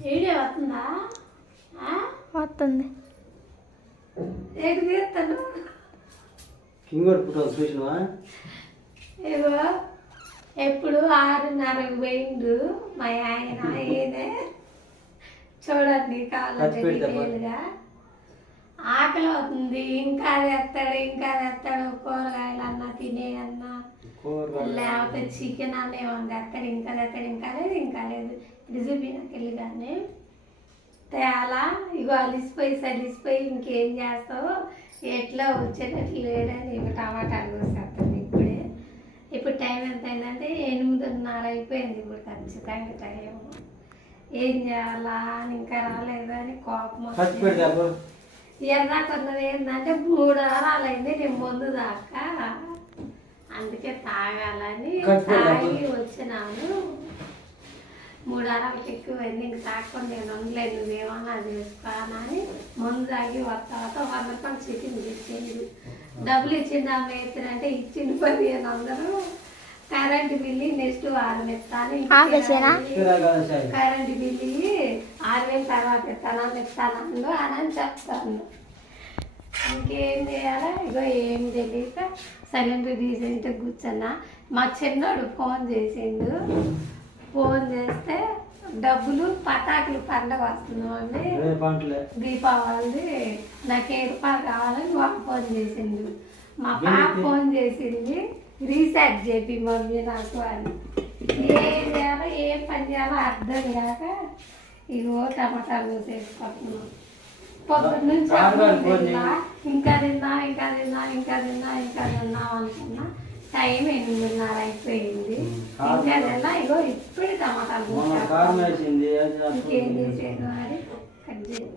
Video వస్తుందా? వస్తుంది. ఏడు తీస్తాను. కింగోడు పుట్ట చూసినవా? ఏవో ఎప్పుడు 6:30కు పోయిండు మా ఆయన. ఈయనే చూడండి కావాలంటే డీటెయిల్గా. ఆకలి అవుతుంది, ఇంకా తెస్తాడు కూరగాయలు అన్నా తినేయన్నా, లేకపోతే చికెన్ అన్న ఏమన్నా తెస్తాడు. ఇంకా లేదు ఇది చూపినాక వెళ్ళి కానీ తేలా. ఇగో అలిసిపోయి ఇంకేం చేస్తావు, ఎట్లా వచ్చేటట్లు లేడని ఇక టమాటాలు కోసేస్తాను ఇప్పుడే. ఇప్పుడు టైం ఎంత అయిందంటే 8:30 అయిపోయింది. ఇప్పుడు ఖచ్చితంగా టైం ఏం చేయాలా అని ఇంకా రాలేదని కోపం వస్తుంది. ఎర్రా కొన్నది ఏంటంటే 3 వారాలు అయింది నేను ముందు దాకా, అందుకే తాగాలని తాగి వచ్చినాను. 3 వారాలకు ఎక్కువైంది, ఇంక తాగకుండా నేను ఉండలేదు, నువ్వేమన్నా చేసుకోవాలని ముందు తాగి వస్తావతో 100 రూపాయలు చికెన్ తెచ్చింది. డబ్బులు ఇచ్చింది ఆ మేస్త్రి అంటే ఇచ్చింది 1500. కరెంటు బిల్లు నెక్స్ట్ 6 ఇస్తాను. కరెంటు బిల్లు 6000 తర్వాత ఇస్తాను అని చెప్తాను. ఇంకేం చేయాలా? ఇగో ఏం తెలియక సైలెంట్ తీసేంటే కూర్చున్నా. మా చిన్నోడు ఫోన్ చేసిండు. ఫోన్ చేస్తే డబ్బులు పటాకులు పండగ వస్తున్నామండి దీపావళి, నాకు 7 రూపాయలు కావాలని వాడు ఫోన్ చేసిండు. మా పాప ఫోన్ చేసింది రీఛార్జ్ చేపి మమ్మీ నాకు అని. ఏం చేయాలో ఏం పని చేయాలో అర్థం కాక ఇగో టమాటాలు చేసుకుంటున్నాం. పొద్దున్న నుంచి ఇంకా తిన్నా అనుకున్నా. టైం 8:30 అయిపోయింది. ఇంకా తిన్నా. ఇగో ఇప్పుడు టమాటాలు ఇంకేం చేసేది మరి కట్ చేసి